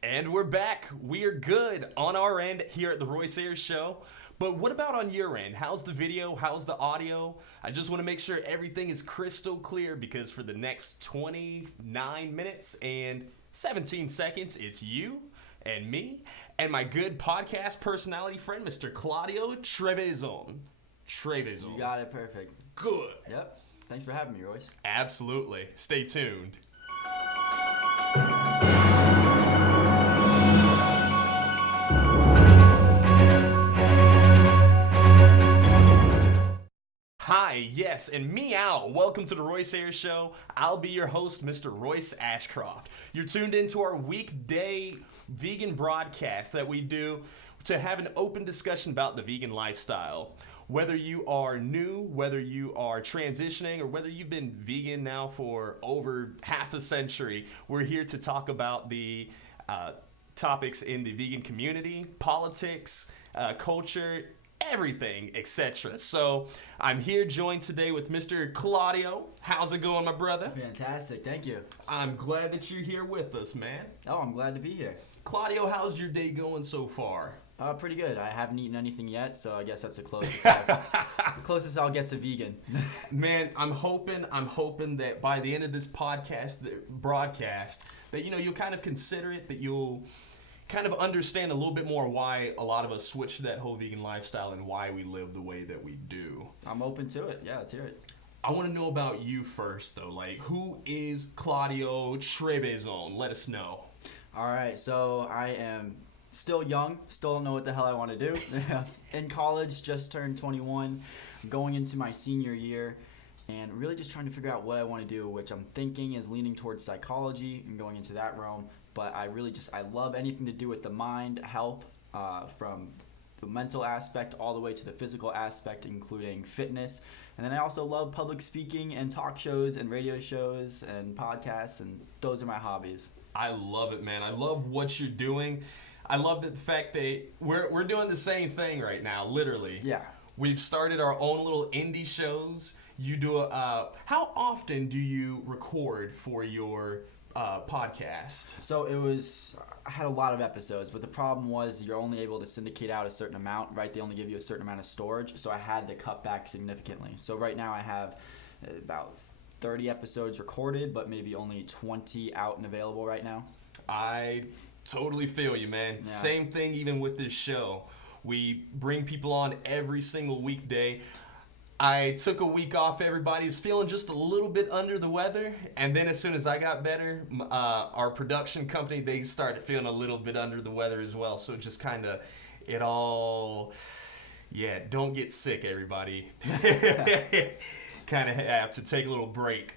And we're back. We are good on our end here at the Royce Ayers Show. But what about on your end? How's the video? How's the audio? I just want to make sure everything is crystal clear because for the next 29 minutes and 17 seconds, it's you and me and my good podcast personality friend, Mr. Claudio Trevisan. You got it perfect. Good. Yep. Thanks for having me, Royce. Absolutely. Stay tuned. Hi, yes, and meow. Welcome to the Royce Ayers Show. I'll be your host, Mr. Royce Ashcroft. You're tuned into our weekday vegan broadcast that we do to have an open discussion about the vegan lifestyle. Whether you are new, whether you are transitioning, or whether you've been vegan now for over half a century, we're here to talk about the topics in the vegan community, politics, culture, everything, etc. So I'm here joined today with Mr. Claudio. How's it going, my brother? Fantastic. Thank you. I'm glad that you're here with us, man. Oh, I'm glad to be here. Claudio, how's your day going so far? Pretty good. I haven't eaten anything yet, so I guess that's the closest I'll get to vegan. Man, I'm hoping that by the end of this broadcast, that you'll kind of consider it, that you'll kind of understand a little bit more why a lot of us switch to that whole vegan lifestyle and why we live the way that we do. I'm open to it. Yeah, let's hear it. I want to know about you first, though. Like, who is Claudio Trevisan? Let us know. All right, so I am still young, still don't know what the hell I want to do. In college, just turned 21, going into my senior year, and really just trying to figure out what I want to do, which I'm thinking is leaning towards psychology and going into that realm. But I love anything to do with the mind, health, from the mental aspect all the way to the physical aspect, including fitness. And then I also love public speaking and talk shows and radio shows and podcasts, and those are my hobbies. I love it, man. I love what you're doing. I love the fact that we're doing the same thing right now, literally. Yeah. We've started our own little indie shows. You do how often do you record for your podcast? So I had a lot of episodes, but the problem was you're only able to syndicate out a certain amount, right? They only give you a certain amount of storage, so I had to cut back significantly. So right now I have about 30 episodes recorded, but maybe only 20 out and available right now. I totally feel you, man. Yeah. Same thing even with this show. We bring people on every single weekday. I took a week off. Everybody's feeling just a little bit under the weather. And then as soon as I got better, our production company, they started feeling a little bit under the weather as well. So just kind of don't get sick, everybody. Kind of have to take a little break.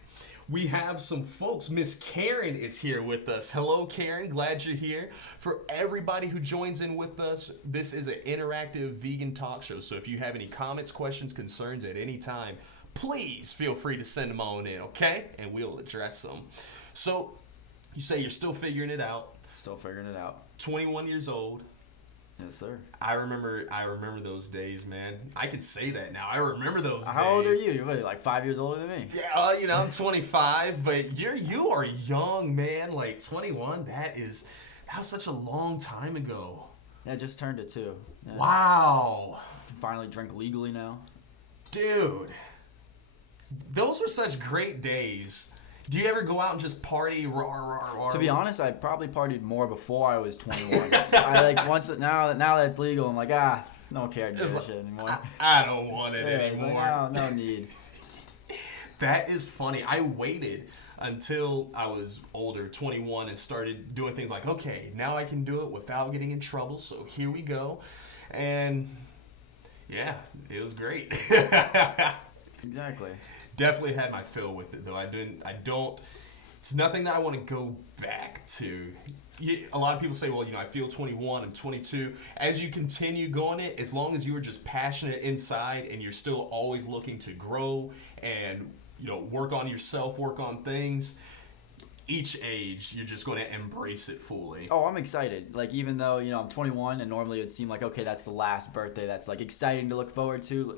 We have some folks. Miss Karen is here with us. Hello, Karen. Glad you're here. For everybody who joins in with us, this is an interactive vegan talk show. So if you have any comments, questions, concerns at any time, please feel free to send them on in, okay? And we'll address them. So you say you're still figuring it out. Still figuring it out. 21 years old. Yes, sir. I remember those days, man. I can say that now. I remember those days. How old are you? You're really like 5 years older than me. Yeah, I'm 25, but you are young, man. Like 21, that was such a long time ago. Yeah, just turned it too. Yeah. Wow. Can finally drink legally now. Dude, those were such great days. Do you ever go out and just party? To be honest, I probably partied more before I was 21. Now that it's legal, I'm like, no care to do this shit anymore. I don't want it anymore. Like, no need. That is funny. I waited until I was older, 21, and started doing things like, okay, now I can do it without getting in trouble. So here we go. And yeah, it was great. Exactly. Definitely had my fill with it, though. It's nothing that I want to go back to. A lot of people say, well, I feel 21, I'm 22. As you continue going it, as long as you are just passionate inside and you're still always looking to grow and, work on yourself, work on things, each age, you're just going to embrace it fully. Oh, I'm excited. Like, even though, I'm 21 and normally it would seem like, okay, that's the last birthday that's, like, exciting to look forward to.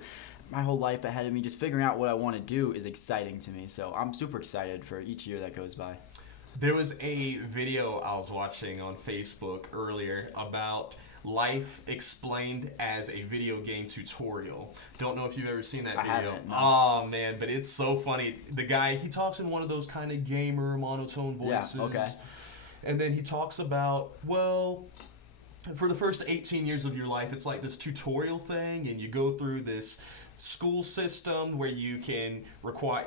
My whole life ahead of me, just figuring out what I want to do is exciting to me. So I'm super excited for each year that goes by. There was a video I was watching on Facebook earlier about life explained as a video game tutorial. Don't know if you've ever seen that I video. haven't, no. Oh man, but it's so funny. The guy, he talks in one of those kind of gamer monotone voices. Yeah, okay. And then he talks about, well, for the first 18 years of your life, it's like this tutorial thing, and you go through this school system where you can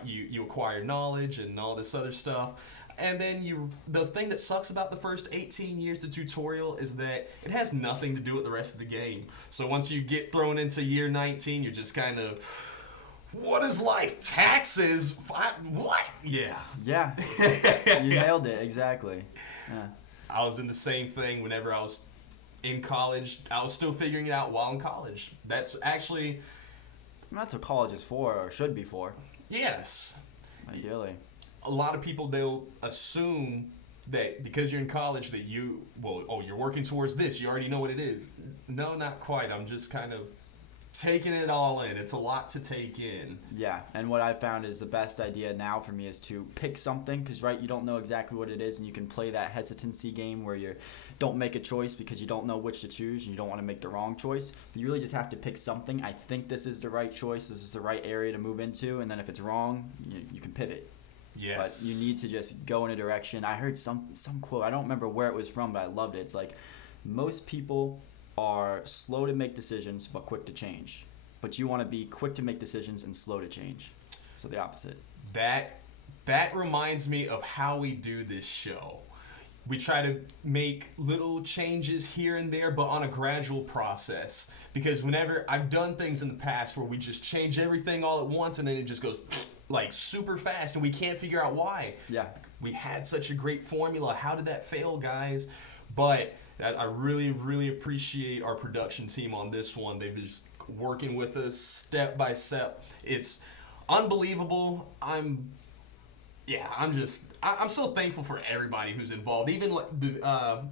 you acquire knowledge and all this other stuff. And then the thing that sucks about the first 18 years of tutorial is that it has nothing to do with the rest of the game. So once you get thrown into year 19, you're just kind of, what is life? Taxes? What? Yeah. Yeah, you nailed it, exactly. Yeah. I was in the same thing whenever I was in college. I was still figuring it out while in college. That's actually... That's what college is for, or should be for. Yes. Ideally. A lot of people, they'll assume that because you're in college that you're working towards this, you already know what it is. No, not quite. I'm just kind of taking it all in. It's a lot to take in. Yeah, and what I found is the best idea now for me is to pick something, because you don't know exactly what it is, and you can play that hesitancy game where you don't make a choice because you don't know which to choose and you don't want to make the wrong choice. But you really just have to pick something. I think this is the right choice, this is the right area to move into, and then if it's wrong, you can pivot. Yes. But you need to just go in a direction. I heard some quote, I don't remember where it was from, but I loved it. It's like, most people are slow to make decisions but quick to change. But you want to be quick to make decisions and slow to change. So the opposite. That reminds me of how we do this show. We try to make little changes here and there, but on a gradual process. Because whenever I've done things in the past where we just change everything all at once and then it just goes like super fast and we can't figure out why. Yeah. We had such a great formula. How did that fail, guys? But I really, really appreciate our production team on this one. They've just working with us step by step. It's unbelievable. I'm so thankful for everybody who's involved, even the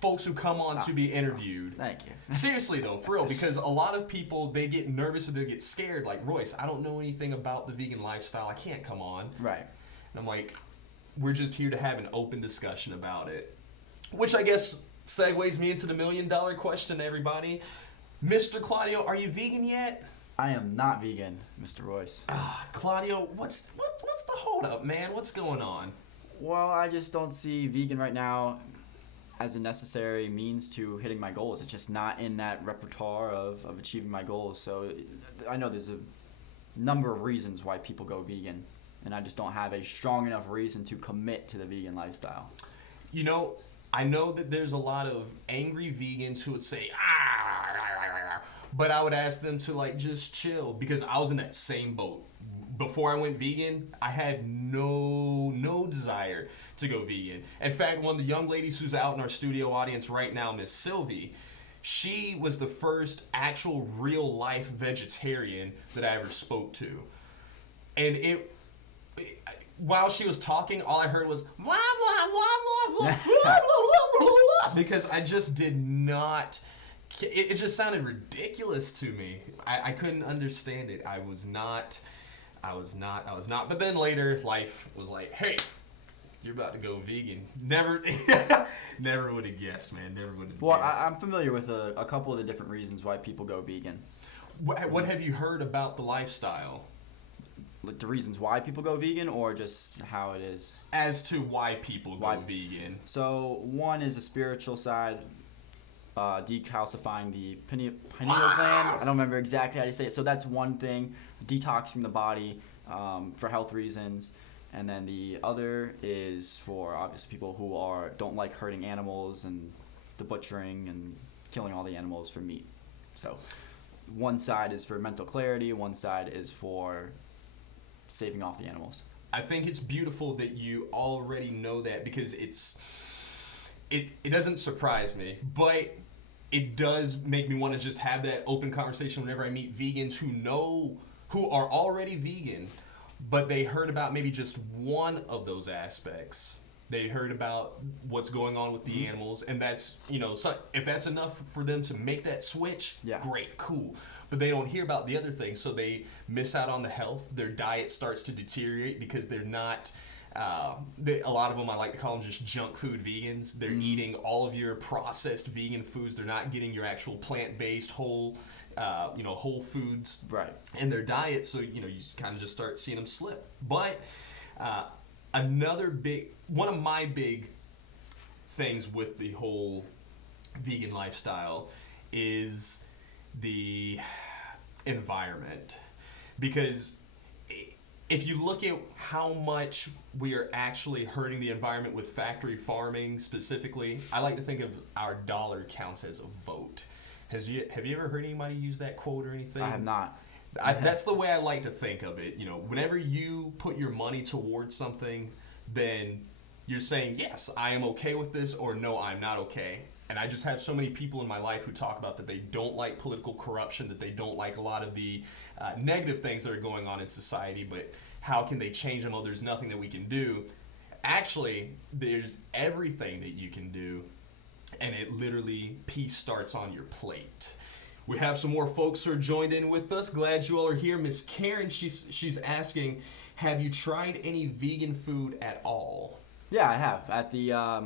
folks who come on to be interviewed. Thank you. Seriously though, for real, because a lot of people, they get nervous or they get scared. Like, Royce, I don't know anything about the vegan lifestyle. I can't come on. Right. And I'm like, we're just here to have an open discussion about it. Which I guess segues me into the $1 million question, everybody. Mr. Claudio, are you vegan yet? I am not vegan, Mr. Royce. Claudio, what's the holdup, man? What's going on? Well, I just don't see vegan right now as a necessary means to hitting my goals. It's just not in that repertoire of achieving my goals. So I know there's a number of reasons why people go vegan, and I just don't have a strong enough reason to commit to the vegan lifestyle. You know, I know that there's a lot of angry vegans who would say, but I would ask them to like just chill, because I was in that same boat. Before I went vegan, I had no desire to go vegan. In fact, one of the young ladies who's out in our studio audience right now, Miss Sylvie, she was the first actual real life vegetarian that I ever spoke to. And while she was talking, all I heard was blah, blah, blah, blah, blah, blah, blah, blah, because I just did not. It just sounded ridiculous to me. I couldn't understand it. I was not. But then later, life was like, hey, you're about to go vegan. Never would have guessed, man. Never would have guessed. Well, I'm familiar with a couple of the different reasons why people go vegan. What have you heard about the lifestyle? Like the reasons why people go vegan, or just how it is? As to why people go vegan. So one is a spiritual side. Decalcifying the pineal gland. I don't remember exactly how to say it. So that's one thing, detoxing the body for health reasons. And then the other is for obviously people who don't like hurting animals and the butchering and killing all the animals for meat. So one side is for mental clarity, one side is for saving off the animals. I think it's beautiful that you already know that, because it doesn't surprise me, but it does make me want to just have that open conversation whenever I meet vegans who are already vegan, but they heard about maybe just one of those aspects. They heard about what's going on with the animals, and that's, so if that's enough for them to make that switch, great, cool. But they don't hear about the other things, so they miss out on the health. Their diet starts to deteriorate because they're not A lot of them, I like to call them just junk food vegans. They're eating all of your processed vegan foods. They're not getting your actual plant-based whole foods in their diet. So, you kind of just start seeing them slip. But one of my big things with the whole vegan lifestyle is the environment. Because if you look at how much we are actually hurting the environment with factory farming specifically, I like to think of our dollar counts as a vote. Have you ever heard anybody use that quote or anything? I have not. That's the way I like to think of it. Whenever you put your money towards something, then you're saying, yes, I am okay with this, or no, I'm not okay. And I just have so many people in my life who talk about that they don't like political corruption, that they don't like a lot of the negative things that are going on in society, but how can they change them? Oh, there's nothing that we can do. Actually, there's everything that you can do, and it literally, peace starts on your plate. We have some more folks who are joined in with us. Glad you all are here. Miss Karen, she's asking, have you tried any vegan food at all? Yeah, I have. At the, I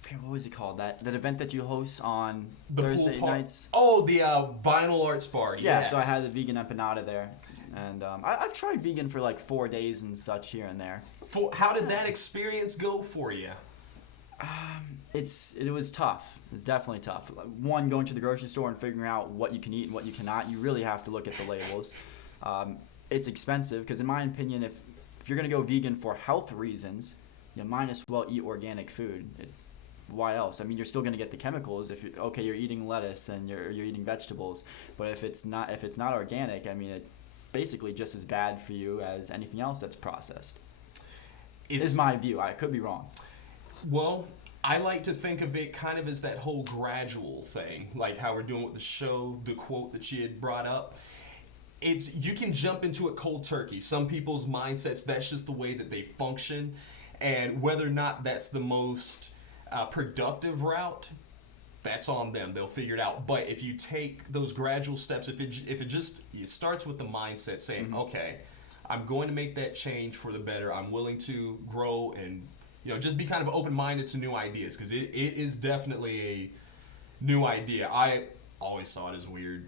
forget, what was it called? That event that you host on Thursday nights? Oh, the Vinyl Arts Bar, yeah, yes. So I had the vegan empanada there. And I've tried vegan for like 4 days and such here and there. How did that experience go for you? It was tough. It's definitely tough. One, going to the grocery store and figuring out what you can eat and what you cannot. You really have to look at the labels. It's expensive because, in my opinion, if you're going to go vegan for health reasons, you might as well eat organic food. Why else? I mean, you're still going to get the chemicals if you're eating lettuce and you're eating vegetables. But if it's not organic, I mean, it's basically just as bad for you as anything else that's processed. Is my view. I could be wrong. Well, I like to think of it kind of as that whole gradual thing, like how we're doing with the show, the quote that she had brought up. You can jump into it cold turkey. Some people's mindsets, that's just the way that they function. And whether or not that's the most productive route, that's on them. They'll figure it out. But if you take those gradual steps, if it starts with the mindset saying, okay, I'm going to make that change for the better. I'm willing to grow and just be kind of open-minded to new ideas, because it is definitely a new idea. I always saw it as weird.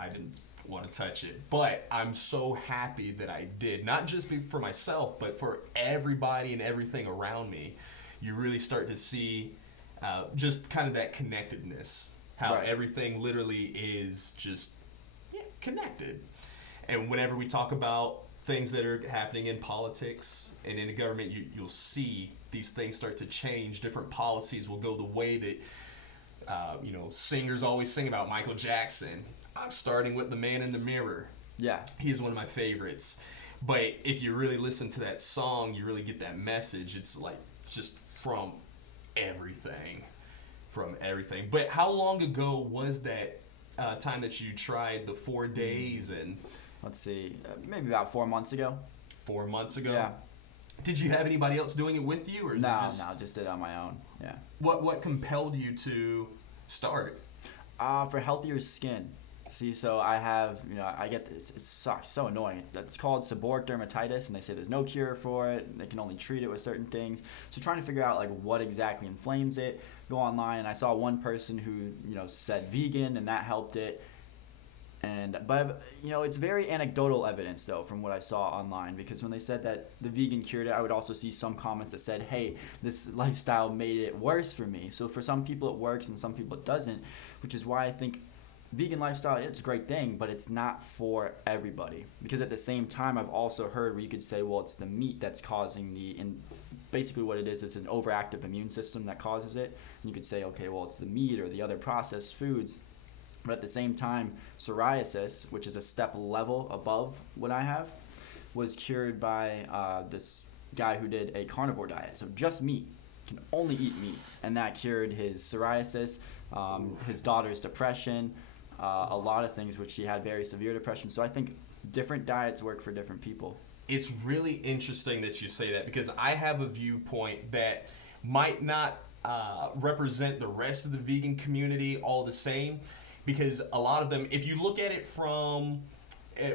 I didn't want to touch it, but I'm so happy that I did. Not just for myself, but for everybody and everything around me. You really start to see just kind of that connectedness, how everything literally is just connected. And whenever we talk about things that are happening in politics and in the government, you'll see these things start to change. Different policies will go the way that, singers always sing about. Michael Jackson. I'm starting with The Man in the Mirror. Yeah. He's one of my favorites. But if you really listen to that song, you really get that message. It's like just from everything. But how long ago was that time that you tried the 4 days? And let's see, maybe about 4 months ago. 4 months ago? Yeah. Did you have anybody else doing it with you? Or No, just did it on my own. Yeah. What compelled you to start? For healthier skin. See, so I have, I get this, it sucks, so annoying. It's called seborrheic dermatitis, and they say there's no cure for it. They can only treat it with certain things. So trying to figure out like what exactly inflames it. Go online, and I saw one person who said vegan, and that helped it. But it's very anecdotal evidence though from what I saw online, because when they said that the vegan cured it, I would also see some comments that said, hey, this lifestyle made it worse for me. So for some people it works and some people it doesn't, which is why I think vegan lifestyle, it's a great thing, but it's not for everybody. Because at the same time, I've also heard where you could say, well, it's the meat that's causing basically what it is an overactive immune system that causes it. And you could say, okay, well, it's the meat or the other processed foods. But at the same time, psoriasis, which is a step level above what I have, was cured by this guy who did a carnivore diet. So just meat, can only eat meat. And that cured his psoriasis, his daughter's depression, a lot of things, which she had very severe depression. So I think different diets work for different people. It's really interesting that you say that, because I have a viewpoint that might not represent the rest of the vegan community all the same. Because a lot of them, if you look at it from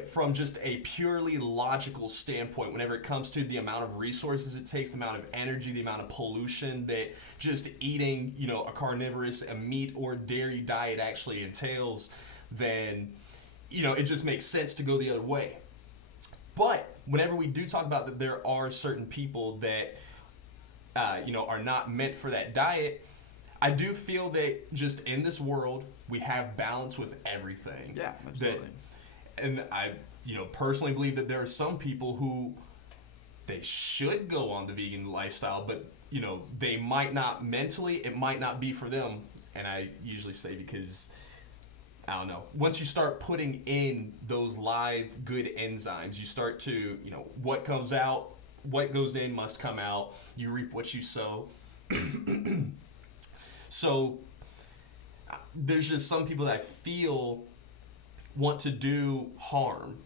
from just a purely logical standpoint, whenever it comes to the amount of resources it takes, the amount of energy, the amount of pollution that just eating, a carnivorous, a meat or dairy diet actually entails, then, it just makes sense to go the other way. But whenever we do talk about that there are certain people that, are not meant for that diet, I do feel that just in this world, we have balance with everything. Yeah, absolutely. And I, personally believe that there are some people who they should go on the vegan lifestyle, but, they might not mentally, it might not be for them. And I usually say because, I don't know, once you start putting in those live good enzymes, you start to, what comes out, what goes in must come out. You reap what you sow. So there's just some people that I feel want to do harm.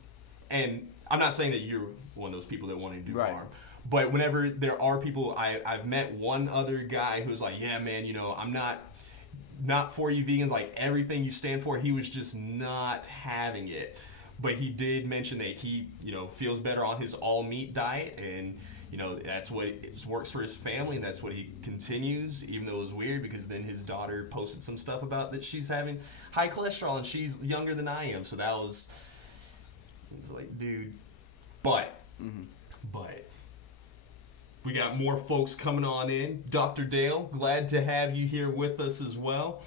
And I'm not saying that you're one of those people that want to do harm. But whenever there are people, I've met one other guy who's like, yeah, man, I'm not for you vegans, like everything you stand for. He was just not having it. But he did mention that he, feels better on his all meat diet, and that's what works for his family, and that's what he continues, even though it was weird because then his daughter posted some stuff about that she's having high cholesterol and she's younger than I am. So it was like, dude. But we got more folks coming on in. Dr. Dale, glad to have you here with us as well.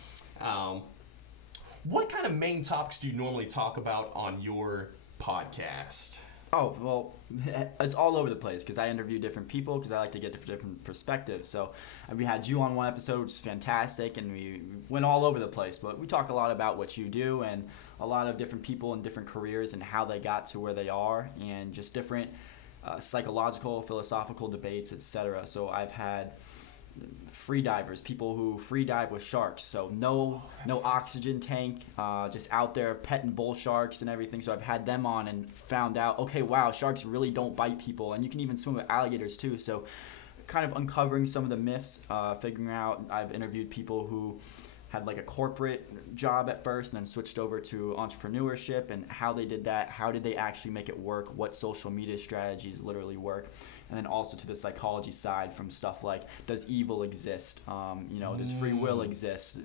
What kind of main topics do you normally talk about on your podcast? Oh, well, it's all over the place because I interview different people because I like to get different perspectives. So we had you on one episode, which is fantastic, and we went all over the place. But we talk a lot about what you do and a lot of different people in different careers and how they got to where they are, and just different psychological, philosophical debates, etc. So I've had free divers, people who free dive with sharks, so no oxygen tank, just out there petting bull sharks and everything. So I've had them on and found out, okay, wow, sharks really don't bite people, and you can even swim with alligators too. So kind of uncovering some of the myths, figuring out. I've interviewed people who had like a corporate job at first and then switched over to entrepreneurship, and how they did that, how did they actually make it work, what social media strategies literally work, and then also to the psychology side from stuff like, does evil exist, does free will exist,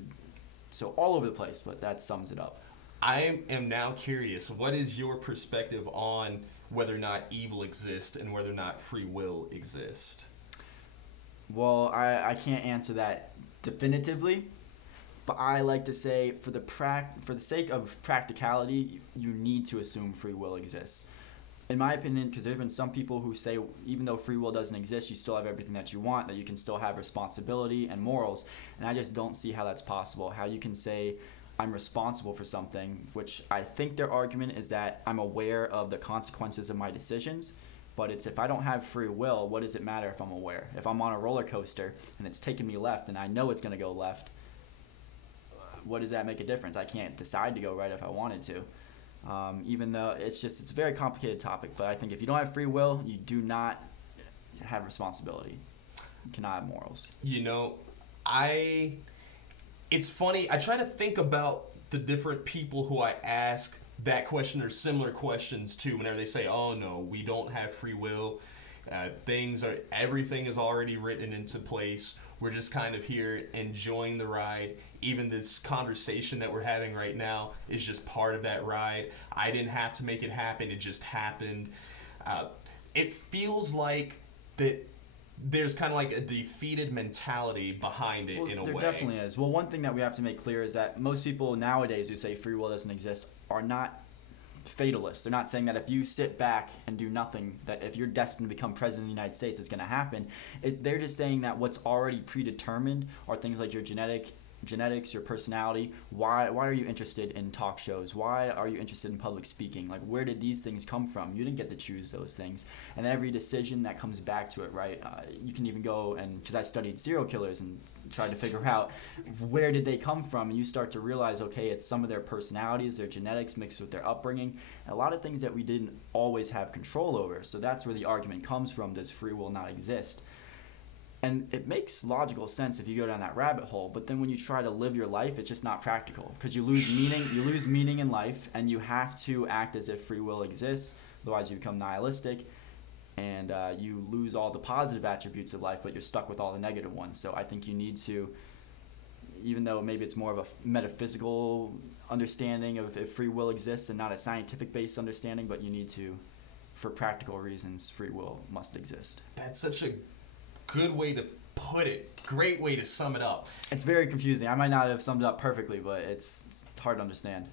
so all over the place, but that sums it up. I am now curious, what is your perspective on whether or not evil exists and whether or not free will exists? Well, I can't answer that definitively, but I like to say, for the sake of practicality, you need to assume free will exists. In my opinion, because there have been some people who say even though free will doesn't exist, you still have everything that you want, that you can still have responsibility and morals. And I just don't see how that's possible. How you can say I'm responsible for something, which I think their argument is that I'm aware of the consequences of my decisions. But it's, if I don't have free will, what does it matter if I'm aware? If I'm on a roller coaster and it's taking me left and I know it's going to go left, what does that make a difference? I can't decide to go right if I wanted to. Even though it's a very complicated topic, but I think if you don't have free will, you do not have responsibility. You cannot have morals. It's funny, I try to think about the different people who I ask that question or similar questions to whenever they say, oh no, we don't have free will. Everything is already written into place. We're just kind of here enjoying the ride. Even this conversation that we're having right now is just part of that ride. I didn't have to make it happen. It just happened. It feels like that there's kind of like a defeated mentality behind it in a way. There definitely is. Well, one thing that we have to make clear is that most people nowadays who say free will doesn't exist are not fatalists. They're not saying that if you sit back and do nothing, that if you're destined to become president of the United States, it's going to happen. They're just saying that what's already predetermined are things like your genetics, your personality. Why are you interested in talk shows? Why are you interested in public speaking? Like, where did these things come from? You didn't get to choose those things. And every decision that comes back to it, right? You can even go and, because I studied serial killers and tried to figure out where did they come from, and you start to realize, okay, it's some of their personalities, their genetics mixed with their upbringing, and a lot of things that we didn't always have control over. So that's where the argument comes from: does free will not exist? And it makes logical sense if you go down that rabbit hole, but then when you try to live your life, it's just not practical because you lose meaning in life, and you have to act as if free will exists, otherwise you become nihilistic, and you lose all the positive attributes of life, but you're stuck with all the negative ones. So I think you need to, even though maybe it's more of a metaphysical understanding of if free will exists and not a scientific based understanding, but you need to, for practical reasons, free will must exist. That's such a good way to put it. Great way to sum it up. It's very confusing. I might not have summed it up perfectly, but it's hard to understand.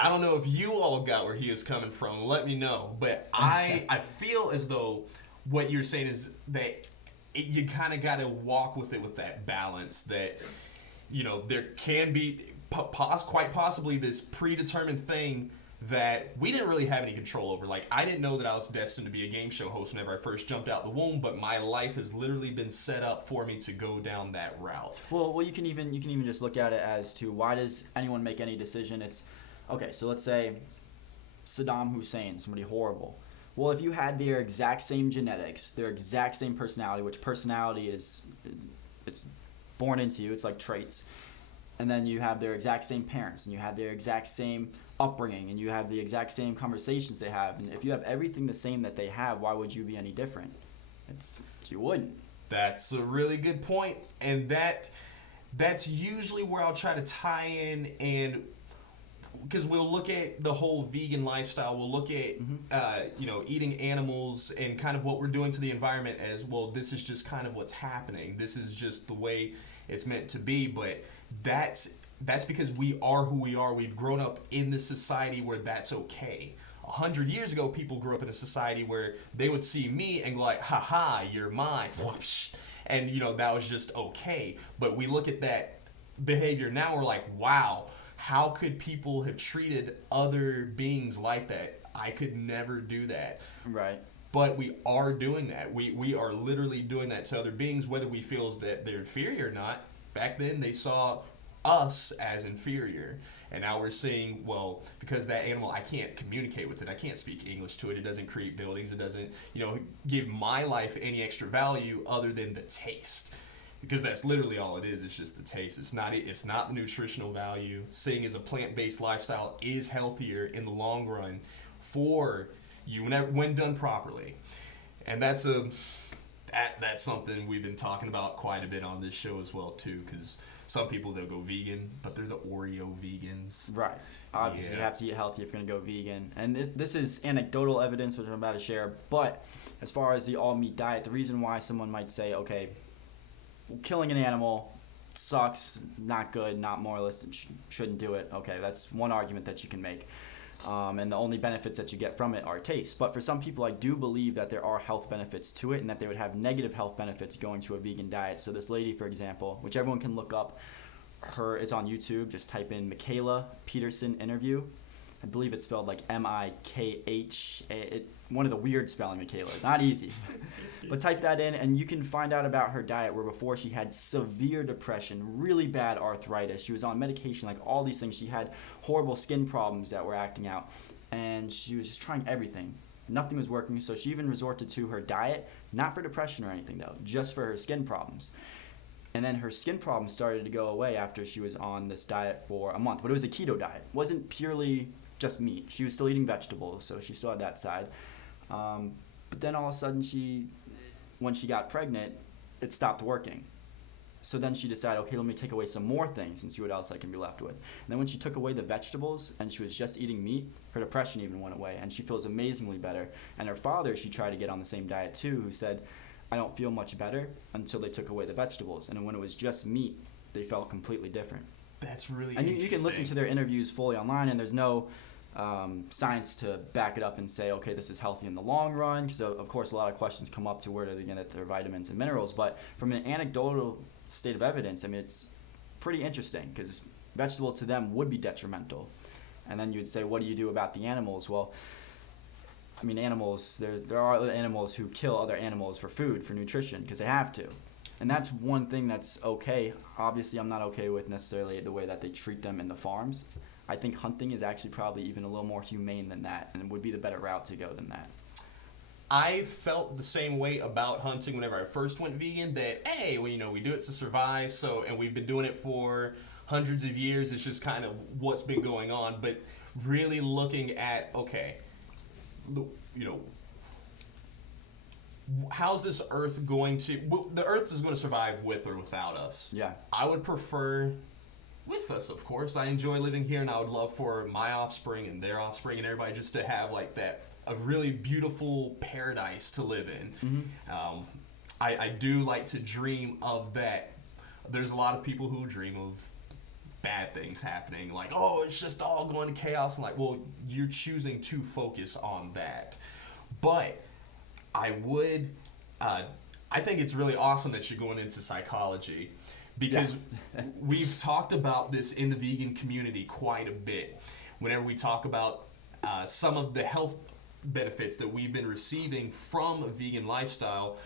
I don't know if you all got where he was coming from. Let me know. But I feel as though what you're saying is that you kind of got to walk with it with that balance that, there can be quite possibly this predetermined thing that we didn't really have any control over. Like, I didn't know that I was destined to be a game show host whenever I first jumped out the womb, but my life has literally been set up for me to go down that route. Well, you can even just look at it as to why does anyone make any decision? It's okay. So let's say Saddam Hussein, somebody horrible. Well, if you had their exact same genetics, their exact same personality, which personality it's born into you, it's like traits, and then you have their exact same parents, and you have their exact same upbringing, and you have the exact same conversations they have, and if you have everything the same that they have, why would you be any different? You wouldn't. That's a really good point, and that's usually where I'll try to tie in, and because we'll look at the whole vegan lifestyle, we'll look at eating animals and kind of what we're doing to the environment as well. This is just kind of what's happening. This is just the way it's meant to be, but that's because we are who we are. We've grown up in this society where that's okay. 100 years ago, people grew up in a society where they would see me and go like, "Ha, you're mine," and that was just okay. But we look at that behavior now, we're like, wow, how could people have treated other beings like that? I could never do that. Right. But we are doing that. We are literally doing that to other beings, whether we feel that they're inferior or not. Back then, they saw us as inferior, and now we're saying, well, because that animal, I can't communicate with it, I can't speak English to it, it doesn't create buildings, it doesn't give my life any extra value other than the taste, because that's literally all it is. It's just the taste. It's not the nutritional value. Seeing as a plant-based lifestyle is healthier in the long run for you when done properly, and that's something we've been talking about quite a bit on this show as well too, because some people, they'll go vegan, but they're the Oreo vegans. Right. Obviously, You have to eat healthy if you're going to go vegan. And this is anecdotal evidence, which I'm about to share. But as far as the all-meat diet, the reason why someone might say, okay, killing an animal sucks, not good, not moralist, shouldn't do it. Okay, that's one argument that you can make. And the only benefits that you get from it are taste. But for some people, I do believe that there are health benefits to it and that they would have negative health benefits going to a vegan diet. So this lady, for example, which everyone can look up, it's on YouTube. Just type in Michaela Peterson interview. I believe it's spelled like Mikh. One of the weird spelling Michaela. Not easy. But type that in and you can find out about her diet, where before she had severe depression, really bad arthritis. She was on medication, like all these things. She had horrible skin problems that were acting out. And she was just trying everything. Nothing was working. So she even resorted to her diet, not for depression or anything though, just for her skin problems. And then her skin problems started to go away after she was on this diet for a month. But it was a keto diet. It wasn't purely just meat. She was still eating vegetables, so she still had that side. But then all of a sudden, when she got pregnant, it stopped working. So then she decided, okay, let me take away some more things and see what else I can be left with. And then when she took away the vegetables and she was just eating meat, her depression even went away, and she feels amazingly better. And her father, she tried to get on the same diet too, who said, I don't feel much better until they took away the vegetables. And when it was just meat, they felt completely different. That's really interesting. And you can listen to their interviews fully online, and there's no science to back it up and say, okay, this is healthy in the long run, because of course a lot of questions come up to where do they get their vitamins and minerals. But from an anecdotal state of evidence, I mean, it's pretty interesting, because vegetables to them would be detrimental. And then you'd say, what do you do about the animals? Well, I mean, animals, there are other animals who kill other animals for food, for nutrition, because they have to. And that's one thing that's okay. Obviously, I'm not okay with necessarily the way that they treat them in the farms. I think hunting is actually probably even a little more humane than that, and would be the better route to go than that. I felt the same way about hunting whenever I first went vegan, that, hey, well, we do it to survive, and we've been doing it for hundreds of years. It's just kind of what's been going on. But really looking at, okay, how's this earth going to, well, the earth is going to survive with or without us. Yeah. I would prefer with us, of course. I enjoy living here, and I would love for my offspring and their offspring and everybody just to have like that, a really beautiful paradise to live in. Mm-hmm. I do like to dream of that. There's a lot of people who dream of bad things happening, like, oh, it's just all going to chaos. I'm like, well, you're choosing to focus on that. But I think it's really awesome that you're going into psychology, because we've talked about this in the vegan community quite a bit. Whenever we talk about some of the health benefits that we've been receiving from a vegan lifestyle,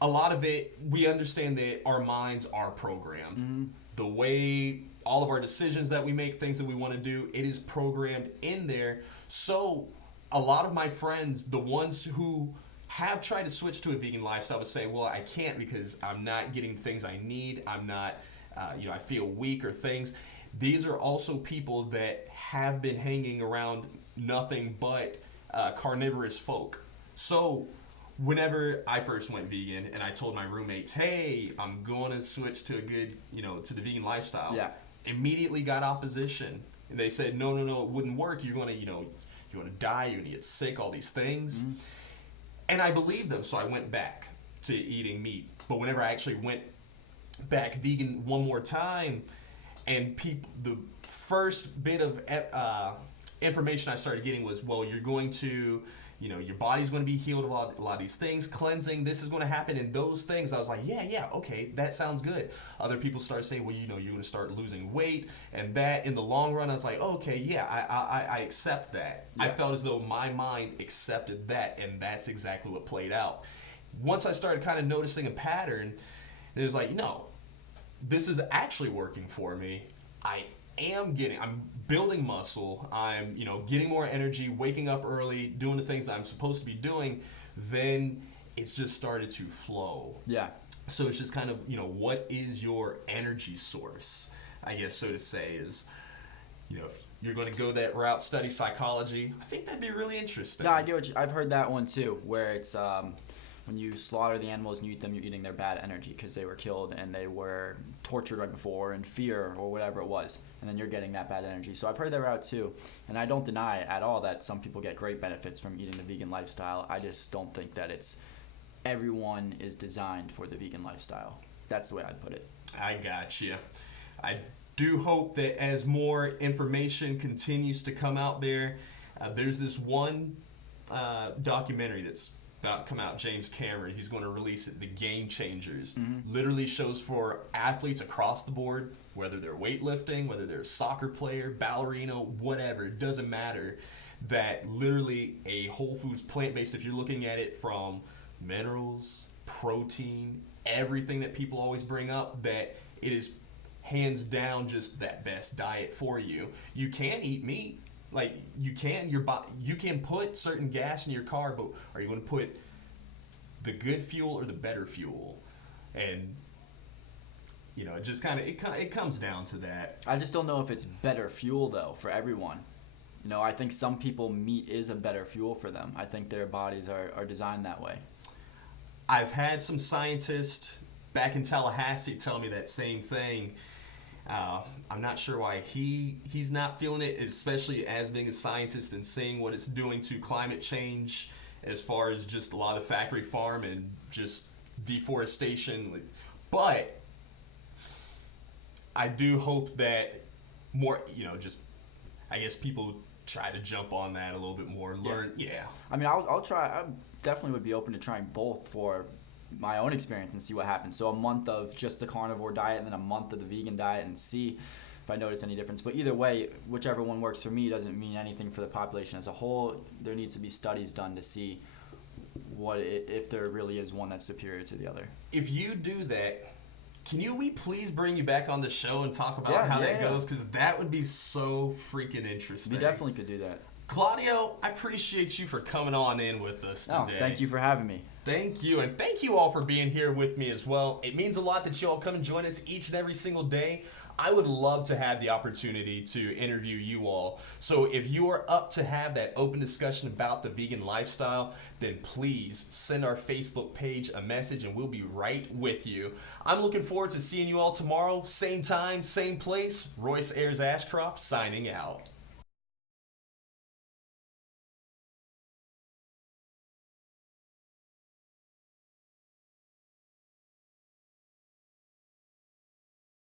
a lot of it, we understand that our minds are programmed. Mm-hmm. The way all of our decisions that we make, things that we want to do, it is programmed in there. So a lot of my friends, the ones who have tried to switch to a vegan lifestyle, would say, well, I can't because I'm not getting things I need. I'm not, I feel weak or things. These are also people that have been hanging around nothing but carnivorous folk. So whenever I first went vegan and I told my roommates, hey, I'm going to switch to a good, to the vegan lifestyle, immediately got opposition. And they said, no, it wouldn't work. You're going to, you're going to die. You're going to get sick, all these things. Mm-hmm. And I believed them, so I went back to eating meat. But whenever I actually went back vegan one more time, and the first bit of information I started getting was, well, you're going to, your body's going to be healed of a lot of these things, cleansing, this is going to happen, and those things, I was like, yeah, okay, that sounds good. Other people started saying, well, you're going to start losing weight, and that, in the long run, I was like, okay, yeah, I accept that. Yeah. I felt as though my mind accepted that, and that's exactly what played out. Once I started kind of noticing a pattern, it was like, this is actually working for me. I'm building muscle, I'm, getting more energy, waking up early, doing the things that I'm supposed to be doing, then it's just started to flow. Yeah. So it's just kind of, what is your energy source, I guess, so to say, is, if you're going to go that route, study psychology, I think that'd be really interesting. No, I get what I've heard that one too, where it's, when you slaughter the animals and you eat them, you're eating their bad energy because they were killed and they were tortured right before in fear or whatever it was. And then you're getting that bad energy. So I've heard that route too. And I don't deny at all that some people get great benefits from eating the vegan lifestyle. I just don't think that everyone is designed for the vegan lifestyle. That's the way I'd put it. I got you. I do hope that as more information continues to come out there, there's this one documentary that's about to come out, James Cameron. He's going to release it, The Game Changers. Mm-hmm. Literally shows for athletes across the board, whether they're weightlifting, whether they're a soccer player, ballerina, whatever, it doesn't matter, that literally a whole foods plant-based, if you're looking at it from minerals, protein, everything that people always bring up, that it is hands down just that best diet for you. You can eat meat. Like, you can put certain gas in your car, but are you going to put the good fuel or the better fuel? And, it just kind of, it comes down to that. I just don't know if it's better fuel, though, for everyone. I think some people, meat is a better fuel for them. I think their bodies are designed that way. I've had some scientists back in Tallahassee tell me that same thing. I'm not sure why he's not feeling it, especially as being a scientist and seeing what it's doing to climate change as far as just a lot of factory farm and just deforestation. But I do hope that more, I guess people try to jump on that a little bit more, learn. Yeah. I mean, I'll try. I definitely would be open to trying both for my own experience and see what happens. So a month of just the carnivore diet and then a month of the vegan diet and see if I notice any difference. But either way, whichever one works for me doesn't mean anything for the population as a whole. There needs to be studies done to see if there really is one that's superior to the other. If you do that, can we please bring you back on the show and talk about how that goes? Because that would be so freaking interesting. We definitely could do that. Claudio, I appreciate you for coming on in with us today. Oh, thank you for having me. Thank you, and thank you all for being here with me as well. It means a lot that you all come and join us each and every single day. I would love to have the opportunity to interview you all. So if you are up to have that open discussion about the vegan lifestyle, then please send our Facebook page a message and we'll be right with you. I'm looking forward to seeing you all tomorrow, same time, same place. Royce Ashcroft signing out.